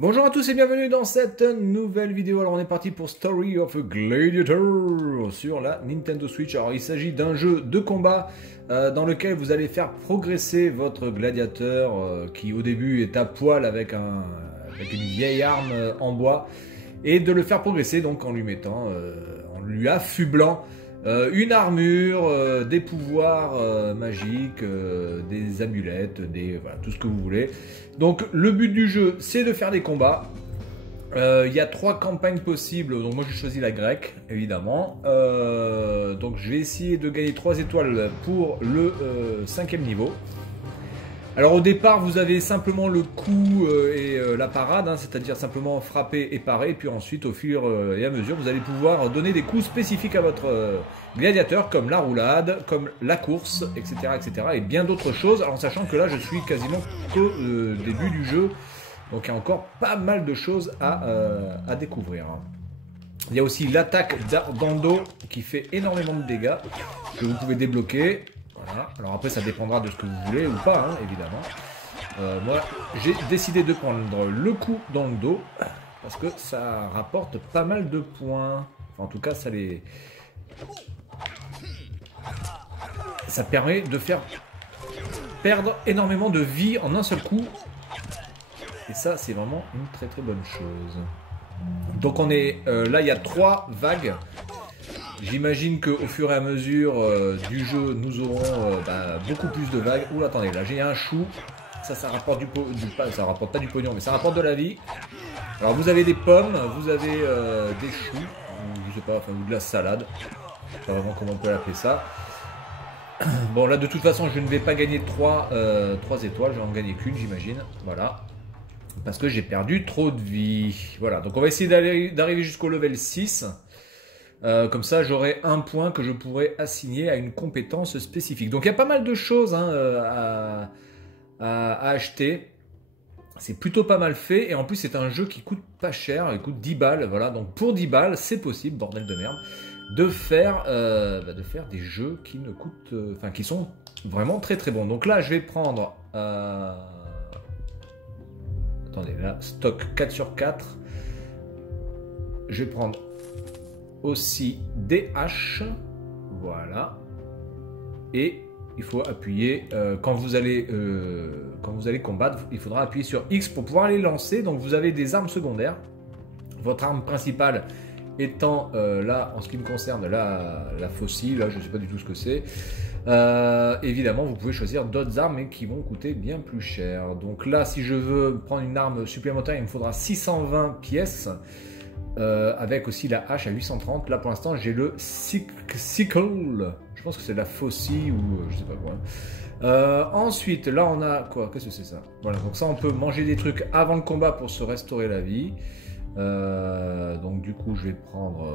Bonjour à tous et bienvenue dans cette nouvelle vidéo. Alors on est parti pour Story of a Gladiator sur la Nintendo Switch. Alors il s'agit d'un jeu de combat dans lequel vous allez faire progresser votre gladiateur qui au début est à poil avec une vieille arme en bois et de le faire progresser donc en lui mettant, en lui affublant une armure, des pouvoirs magiques, des amulettes, voilà, tout ce que vous voulez. Donc le but du jeu c'est de faire des combats. Il y a 3 campagnes possibles, donc moi j'ai choisi la grecque évidemment. Donc je vais essayer de gagner 3 étoiles pour le 5e niveau. Alors au départ vous avez simplement le coup et la parade, hein, c'est-à-dire simplement frapper et parer, puis ensuite au fur et à mesure vous allez pouvoir donner des coups spécifiques à votre gladiateur, comme la roulade, comme la course, etc. et bien d'autres choses, en sachant que là je suis quasiment qu'au début du jeu, donc il y a encore pas mal de choses à découvrir. Il y a aussi l'attaque d'Ando qui fait énormément de dégâts, que vous pouvez débloquer. Voilà. Alors après ça dépendra de ce que vous voulez ou pas, hein, évidemment. Moi j'ai décidé de prendre le coup dans le dos parce que ça rapporte pas mal de points. Enfin, en tout cas ça permet de faire perdre énormément de vie en un seul coup. Et ça c'est vraiment une très très bonne chose. Donc on est là, il y a 3 vagues. J'imagine qu'au fur et à mesure du jeu, nous aurons beaucoup plus de vagues. Ouh, attendez, là j'ai un chou. Ça rapporte ça rapporte pas du pognon, mais ça rapporte de la vie. Alors vous avez des pommes, vous avez des choux, je sais pas, enfin, ou de la salade. Je sais pas vraiment comment on peut l'appeler ça. Bon, là de toute façon, je ne vais pas gagner 3 étoiles, je vais en gagner qu'une, j'imagine. Voilà. Parce que j'ai perdu trop de vie. Voilà, donc on va essayer d'arriver jusqu'au level 6. Comme ça j'aurai un point que je pourrai assigner à une compétence spécifique. Donc il y a pas mal de choses hein, à acheter. C'est plutôt pas mal fait et en plus c'est un jeu qui coûte pas cher, il coûte 10 balles. Voilà, donc pour 10 balles c'est possible, bordel de merde, de faire des jeux qui ne coûtent, qui sont vraiment très très bons. Donc là je vais prendre attendez, là stock 4 sur 4. Je vais prendre aussi des haches, voilà, et il faut appuyer quand vous allez combattre, il faudra appuyer sur X pour pouvoir les lancer. Donc vous avez des armes secondaires, votre arme principale étant là en ce qui me concerne la faucille, là je sais pas du tout ce que c'est. Évidemment vous pouvez choisir d'autres armes mais qui vont coûter bien plus cher. Donc là si je veux prendre une arme supplémentaire il me faudra 620 pièces. Avec aussi la hache à 830. Là pour l'instant j'ai le sickle. Je pense que c'est la faucille ou je sais pas quoi. Ensuite là on a quoi? Qu'est-ce que c'est ça? Voilà, donc ça on peut manger des trucs avant le combat pour se restaurer la vie. Donc du coup je vais prendre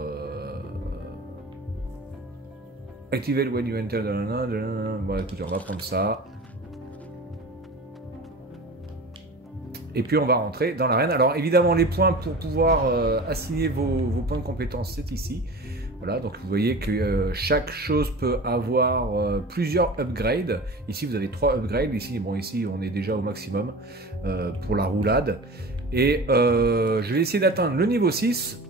Activate when you enter. Bon écoutez, on va prendre ça. Et puis on va rentrer dans l'arène. Alors évidemment les points pour pouvoir assigner vos points de compétence c'est ici. Voilà, donc vous voyez que chaque chose peut avoir plusieurs upgrades. Ici vous avez 3 upgrades. Ici, bon, ici on est déjà au maximum pour la roulade. Et je vais essayer d'atteindre le niveau 6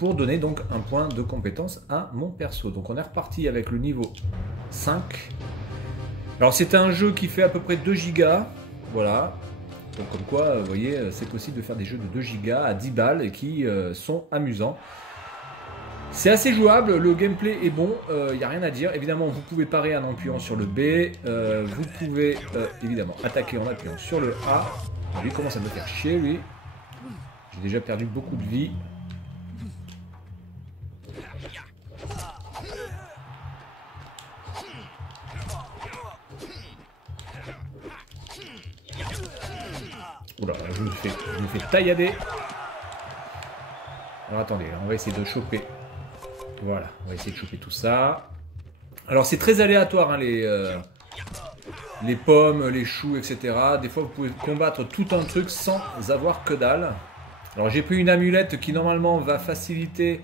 pour donner donc un point de compétence à mon perso. Donc on est reparti avec le niveau 5. Alors c'est un jeu qui fait à peu près 2 gigas. Voilà. Donc comme quoi, vous voyez, c'est possible de faire des jeux de 2 gigas à 10 balles et qui sont amusants. C'est assez jouable, le gameplay est bon, il n'y a rien à dire. Évidemment, vous pouvez parer en appuyant sur le B. Vous pouvez évidemment attaquer en appuyant sur le A. Lui commence à me faire chier, lui. J'ai déjà perdu beaucoup de vie. Oula, je me fais taillader. Alors attendez, on va essayer de choper. Voilà, on va essayer de choper tout ça. Alors c'est très aléatoire, hein, les pommes, les choux, etc. Des fois vous pouvez combattre tout un truc sans avoir que dalle. Alors j'ai pris une amulette qui normalement va faciliter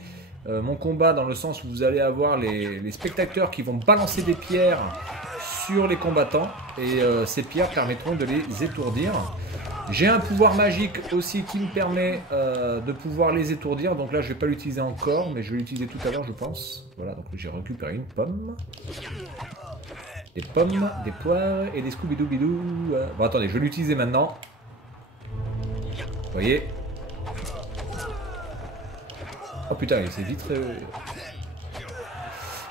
mon combat dans le sens où vous allez avoir les spectateurs qui vont balancer des pierres sur les combattants et ces pierres permettront de les étourdir. J'ai un pouvoir magique aussi qui me permet de pouvoir les étourdir. Donc là, je vais pas l'utiliser encore, mais je vais l'utiliser tout à l'heure, je pense. Voilà, donc j'ai récupéré une pomme. Des pommes, des poires et des Scooby-Doo-Bidou. Bon, attendez, je vais l'utiliser maintenant. Vous voyez? Oh putain, c'est vite...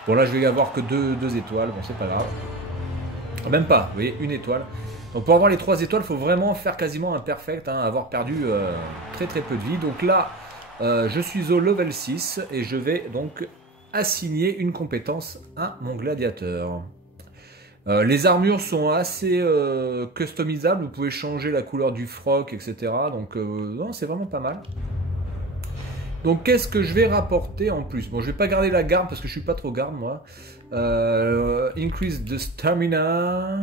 Bon, là, je vais avoir que deux étoiles. Bon, c'est pas grave. Même pas, vous voyez, une étoile. Donc pour avoir les 3 étoiles, il faut vraiment faire quasiment un perfect, hein, avoir perdu très peu de vie. Donc là, je suis au level 6 et je vais donc assigner une compétence à mon gladiateur. Les armures sont assez customisables, vous pouvez changer la couleur du froc, etc. Donc non, c'est vraiment pas mal. Donc qu'est-ce que je vais rapporter en plus? Bon, je vais pas garder la garde parce que je suis pas trop garde moi. Increase the stamina.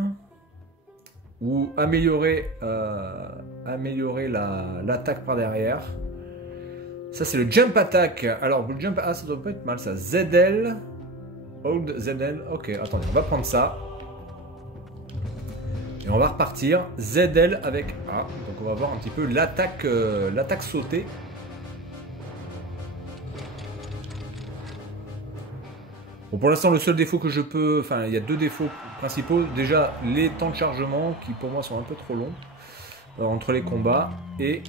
Ou améliorer, l'attaque par derrière. Ça c'est le jump attack. Alors le jump, ça doit pas être mal ça. ZL, hold ZL. Ok, attendez, on va prendre ça et on va repartir. ZL avec A. Donc on va voir un petit peu l'attaque, l'attaque sautée. Bon, pour l'instant, le seul défaut que je peux... Enfin, il y a 2 défauts principaux. Déjà, les temps de chargement, qui pour moi sont un peu trop longs, entre les combats. Et...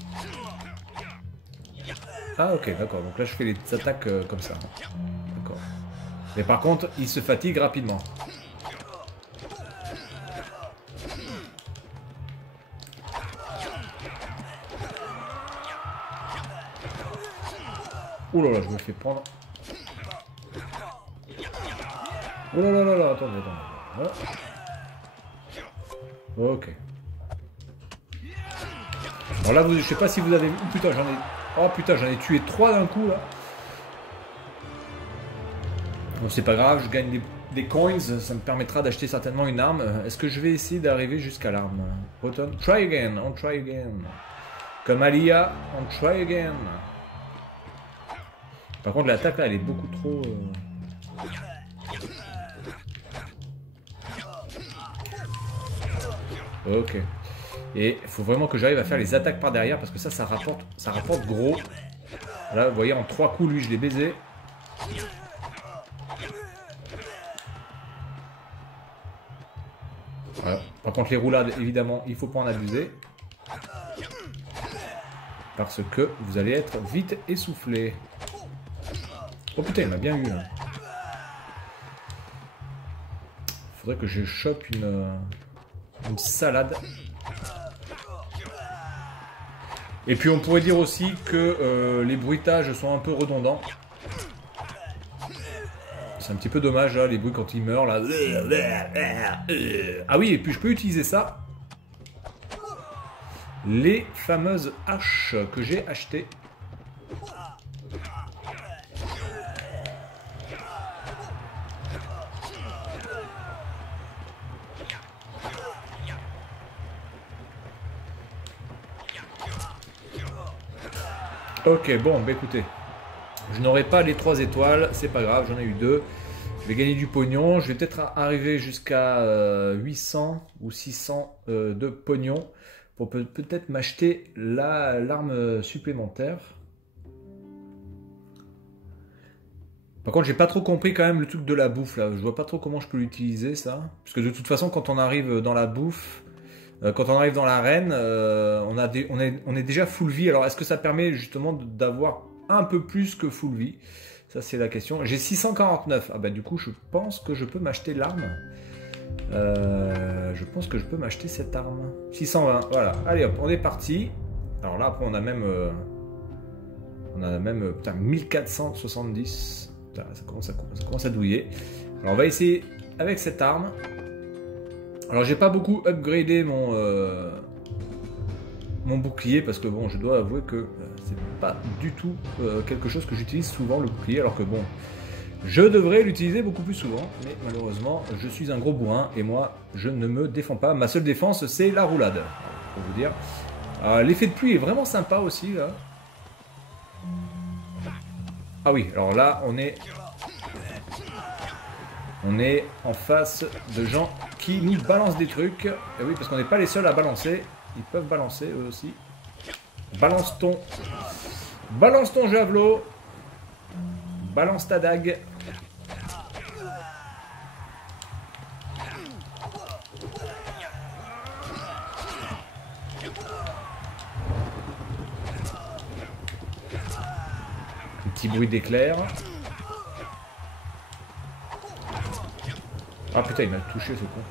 Ah, ok, d'accord. Donc là, je fais les attaques comme ça. D'accord. Mais par contre, il se fatigue rapidement. Ouh là là, je me fais prendre... Oh là là là là, attendez. Voilà. Ok. Alors là, je sais pas si vous avez vu... Oh putain, j'en ai tué 3 d'un coup, là. Bon, c'est pas grave, je gagne des coins, ça me permettra d'acheter certainement une arme. Est-ce que je vais essayer d'arriver jusqu'à l'arme? Return. Try again, on try again. Comme Alia, on try again. Par contre, l'attaque, là, elle est beaucoup trop... Ok. Et il faut vraiment que j'arrive à faire les attaques par derrière parce que ça rapporte gros. Là, vous voyez, en 3 coups, lui, je l'ai baisé. Voilà. Par contre, les roulades, évidemment, il ne faut pas en abuser. Parce que vous allez être vite essoufflé. Oh putain, il m'a bien eu. Là. Faudrait que je chope une salade. Et puis on pourrait dire aussi que les bruitages sont un peu redondants. C'est un petit peu dommage là, les bruits quand ils meurent là. Ah oui, et puis je peux utiliser ça. Les fameuses haches que j'ai achetées. Ok, bon, bah écoutez, je n'aurai pas les 3 étoiles, c'est pas grave, j'en ai eu 2. Je vais gagner du pognon, je vais peut-être arriver jusqu'à 800 ou 600 de pognon pour peut-être m'acheter l'arme supplémentaire. Par contre, j'ai pas trop compris quand même le truc de la bouffe là, je vois pas trop comment je peux l'utiliser ça. Parce que de toute façon, quand on arrive dans la bouffe... Quand on arrive dans l'arène, on est déjà full vie. Alors, est-ce que ça permet justement d'avoir un peu plus que full vie? Ça, c'est la question. J'ai 649. Ah bah du coup, je pense que je peux m'acheter l'arme. Je pense que je peux m'acheter cette arme. 620, voilà. Allez hop, on est parti. Alors là, après, on a même putain, 1470. Putain, ça commence à douiller. Alors, on va essayer avec cette arme. Alors j'ai pas beaucoup upgradé mon bouclier parce que bon, je dois avouer que c'est pas du tout quelque chose que j'utilise souvent, le bouclier, alors que bon, je devrais l'utiliser beaucoup plus souvent, mais malheureusement je suis un gros bourrin et moi je ne me défends pas. Ma seule défense c'est la roulade, pour vous dire. L'effet de pluie est vraiment sympa aussi là. Ah oui, alors là on est en face de gens qui nous balancent des trucs. Et oui, parce qu'on n'est pas les seuls à balancer. Ils peuvent balancer eux aussi. Balance ton javelot. Balance ta dague. Un petit bruit d'éclair. Ah putain, il m'a touché ce con.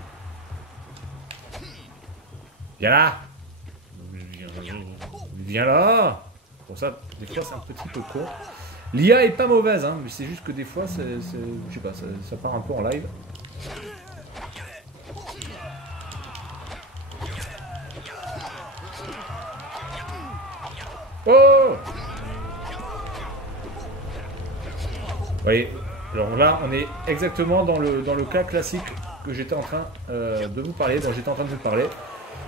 Viens là. Viens là. Pour ça, des fois c'est un petit peu con. L'IA est pas mauvaise, hein, mais c'est juste que des fois, je sais pas, ça part un peu en live. Oh! Vous voyez, alors là, on est exactement dans le cas classique que j'étais en train de vous parler, dont j'étais en train de vous parler.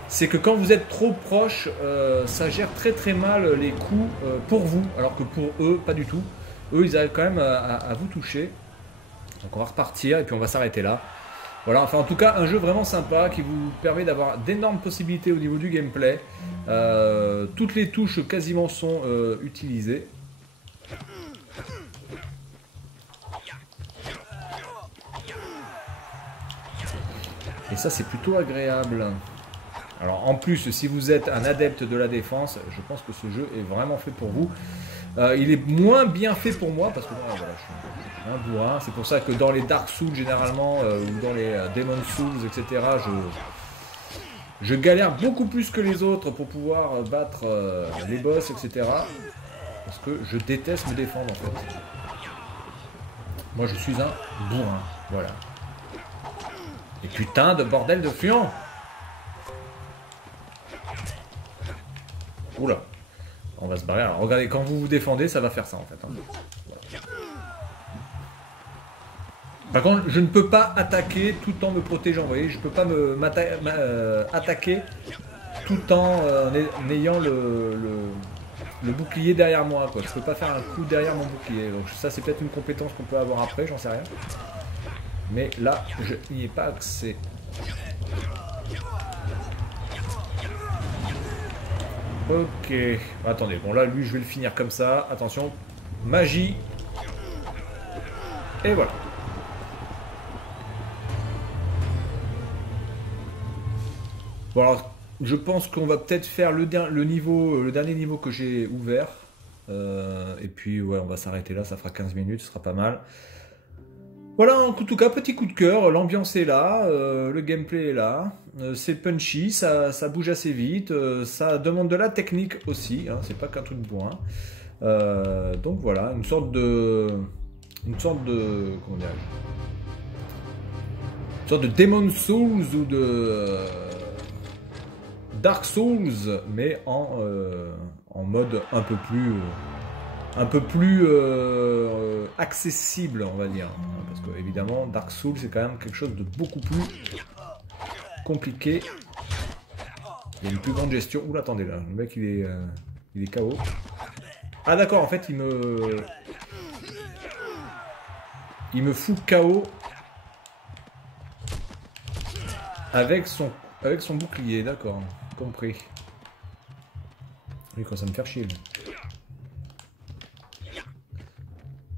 C'est que quand vous êtes trop proche, ça gère très très mal les coups pour vous, alors que pour eux, pas du tout. Eux, ils arrivent quand même à vous toucher. Donc on va repartir et puis on va s'arrêter là. Voilà, enfin en tout cas, un jeu vraiment sympa qui vous permet d'avoir d'énormes possibilités au niveau du gameplay. Toutes les touches quasiment sont utilisées. Et ça, c'est plutôt agréable. Alors en plus, si vous êtes un adepte de la défense, je pense que ce jeu est vraiment fait pour vous. Il est moins bien fait pour moi, parce que bon, voilà, je suis un bourrin. C'est pour ça que dans les Dark Souls, généralement, ou dans les Demon Souls, etc., je galère beaucoup plus que les autres pour pouvoir battre les boss, etc. Parce que je déteste me défendre, en fait. Moi, je suis un bourrin, voilà. Et putain de bordel de fion! Oula, on va se barrer. Alors regardez, quand vous vous défendez, ça va faire ça en fait. Hein. Voilà. Par contre, je ne peux pas attaquer tout en me protégeant. Vous voyez, je ne peux pas attaquer tout en ayant le bouclier derrière moi. Quoi. Je ne peux pas faire un coup derrière mon bouclier. Donc ça, c'est peut-être une compétence qu'on peut avoir après, j'en sais rien. Mais là, je n'y ai pas accès. Ok, attendez, bon là lui je vais le finir comme ça, attention, magie, et voilà. Bon alors, je pense qu'on va peut-être faire le dernier niveau que j'ai ouvert, et puis ouais on va s'arrêter là, ça fera 15 minutes, ce sera pas mal. Voilà, en tout cas, petit coup de cœur, l'ambiance est là, le gameplay est là, c'est punchy, ça bouge assez vite, ça demande de la technique aussi, hein, c'est pas qu'un truc de bourrin. Donc voilà, une sorte de comment dirais-je, une sorte de Demon Souls ou de Dark Souls, mais en mode un peu plus accessible, on va dire. Parce que évidemment, Dark Souls, c'est quand même quelque chose de beaucoup plus compliqué. Il y a une plus grande gestion. Oula, attendez, là, le mec, il est KO. Ah d'accord, en fait, il me fout KO avec son bouclier, d'accord, compris. Lui, quand ça me fait chier, lui.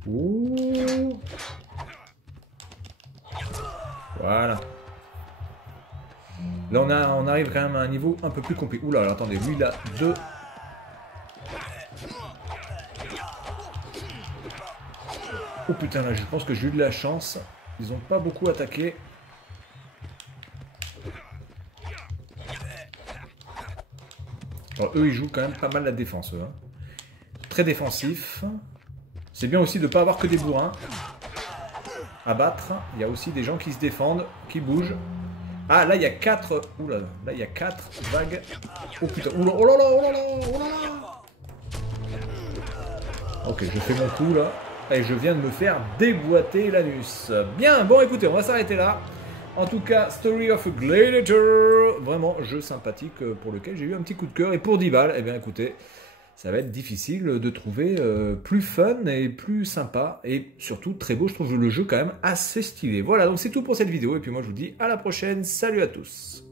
Ouh. Voilà. Là on arrive quand même à un niveau un peu plus compliqué. Oula, attendez, lui il a deux. Oh putain, là je pense que j'ai eu de la chance. Ils ont pas beaucoup attaqué. Alors, eux ils jouent quand même pas mal la défense, eux, hein. Très défensif. C'est bien aussi de ne pas avoir que des bourrins à battre. Il y a aussi des gens qui se défendent, qui bougent. Ah, là, il y a 4... Oula, là, il y a 4 vagues. Oh putain, oula, oh là là, oh là là, oh là là. Ok, je fais mon coup, là. Et je viens de me faire déboîter l'anus. Bien, bon, écoutez, on va s'arrêter là. En tout cas, Story of a Gladiator. Vraiment, jeu sympathique pour lequel j'ai eu un petit coup de cœur. Et pour 10 balles, eh bien, écoutez... Ça va être difficile de trouver plus fun et plus sympa. Et surtout très beau, je trouve le jeu quand même assez stylé. Voilà, donc c'est tout pour cette vidéo. Et puis moi je vous dis à la prochaine. Salut à tous.